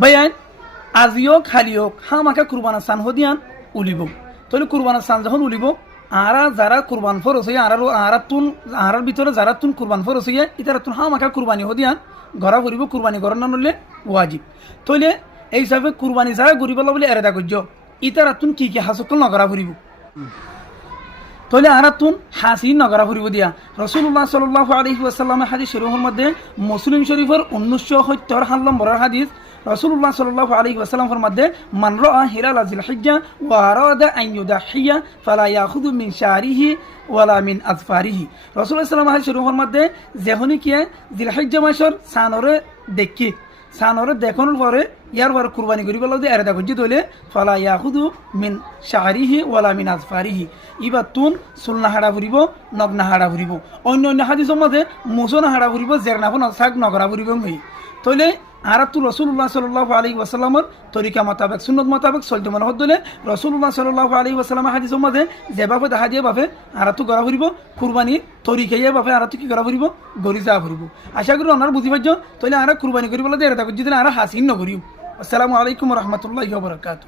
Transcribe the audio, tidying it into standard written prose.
বেয়ান আজি হোক খালি হোক হামাকা কুরবানা চান হদিয়ান উলিব তাহলে কুরবানা চান যখন উলিব আরা যারা কুরবান ফরস হইয়া আরার ভিতরে যারা তুন কুরবান ফরস হইয়া ইতারা তুন হামাকা কুরবানি হদিয়ান ঘরা ফুরিব কুরবানি ঘর না নলে ওয়াজিব তাহলে এই হিসাবে কুরবানি যারা গরিব বলে এরেদা করছ ইতারা তুন কি হাসকল নগরা ফুরিব তাহলে আরাতুন হাসি নগরা ফুরিব দিয়া রাসূলুল্লাহ সাল্লাল্লাহু আলাইহি ওয়াসাল্লামের হাদিস শরীফের মধ্যে মুসলিম শরীফের 1970 নম্বরের হাদিস রাসূলুল্লাহ সাল্লাল্লাহু আলাইহি ওয়াসাল্লামের মধ্যে মান রাআ হিলাল যিলহিজ্জা ওয়া আরাদা আন ইউদাহিয়া ফালা ইয়াখুযু মিন শারিহি ওয়ালা মিন আযফারিহি রাসূলুল্লাহ সাল্লাল্লাহু আলাইহি শরীফের মধ্যে যেহনি কি যিলহিজ্জা মাসের সানরে দেখি সানরে দেখানোর পরে ইয়ার পরে কুরবানি করিব লাগে এরেদা করছি তাহলে ফালা ইয়াখুদু মিন শাহরিহি ওয়ালা মিন আজফারিহি ইবা তুন সুলনা হাড়া ফুরিব নগ্না হাড়া ফুরিব অন্য অন্য হাদিসের মধ্যে মুসনা হাড়া ফুরিব জেরনাফন শাক নগরা ফুরিব হই তাহলে আরাতু রাসূলুল্লাহ সাল্লাল্লাহু আলাইহি ওয়াসাল্লামের তরিকা মোতাবেক সুন্নত মোতাবেক চলতে মনে হদলে রাসূলুল্লাহ সাল্লাল্লাহু আলাইহি ওয়াসাল্লামের হাদিসের মধ্যে যেভাবে দেখা দিয়ে ভাবে আরাতু গড়া ফুরিব কুরবানি তরিকাইয়ে ভাবে আরাতু কি গড়া ফুরিব গরি যা ফুরিব আশা করি ওনার বুঝি পাইছ তাহলে আরা কুরবানি করিব লাগে এটা করছি তাহলে আরা হাসিন নকরিও আসসালামু আলাইকুম ওয়া রাহমাতুল্লাহি ওয়া বারাকাতুহু।